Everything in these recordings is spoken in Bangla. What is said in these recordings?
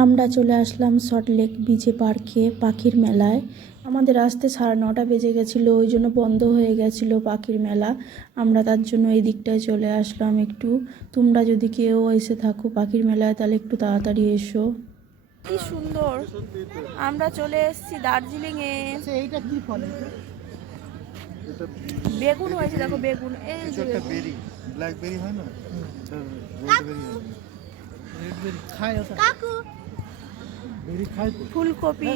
আমরা চলে আসলাম সল্টলেক বিচে পার্কে পাখির মেলায়। আমাদের আসতে 9:30 বেজে গেছিলো, ওই জন্য বন্ধ হয়ে গেছিলো পাখির মেলা। আমরা তার জন্য এই দিকটায় চলে আসলাম একটু। তোমরা যদি কেউ এসে থাকো পাখির মেলায় তাহলে একটু তাড়াতাড়ি এসো। কি সুন্দর, আমরা চলে এসেছি দার্জিলিংয়ে। এইটা কি ফল? বেগুন হয়েছে, দেখো বেগুন। এই যে বেরি, ব্ল্যাকবেরি হয় না, ফুলকপি,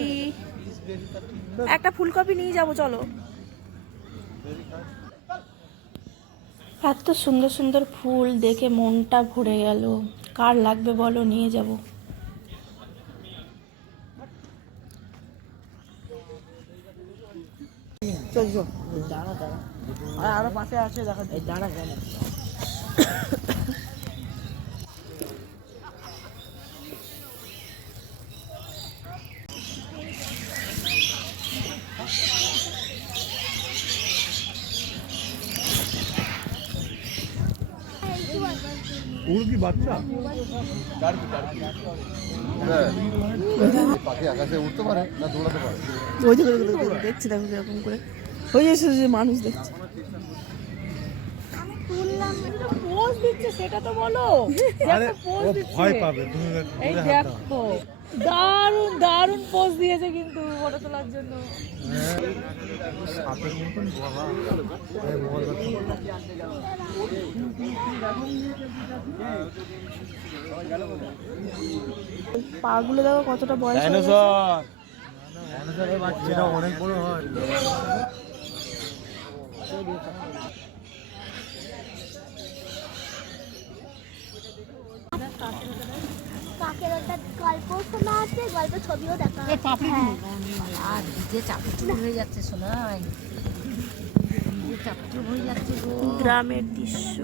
একটা ফুলকপি নিয়ে যাবো চলো। এত সুন্দর সুন্দর ফুল দেখে মনটা ভরে গেল। কার লাগবে বলো, নিয়ে যাব। দাঁড়া দাঁড়া, আরো পাশে আছে, দেখা দাঁড়া কেন। মুরগি বাচ্চা পাখি আকাশে উঠতে পারে না দৌড়াতে পারে? ওই দেখছি, দেখো এরকম করে হয়ে যাচ্ছে যে মানুষ দেখছে। পোজ দিচ্ছে সেটা তো বলো। আরে ও ভয় পাবে, তুমি এই দেখো দারুণ দারুণ পোজ দিয়েছে কিন্তু ফটো তোলার জন্য। সাপের মতন গলা, পাগুলো দেখো কতটা বয়স হয়ে গেছে। বাচ্চারা অনেক বড় হয়। কাকের একটা গল্প শোনা আছে, গল্পের ছবিও দেখা আছে। আর ডিজে চাপচুপ হয়ে যাচ্ছে, শোনাই ডিজে চাপচুপ হয়ে যাচ্ছে গো। গ্রামের দৃশ্য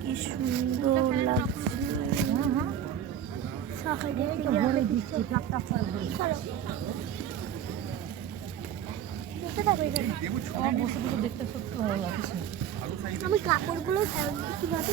কি সুন্দর লাগছে। শহরে ভরে দিচ্ছি টাকা পরে ভরে। চলো দেখতে থাকো এখানে। আমার বসে বসে দেখতে সত্যি ভালো লাগছে। আমি কাপড়গুলো কিভাবে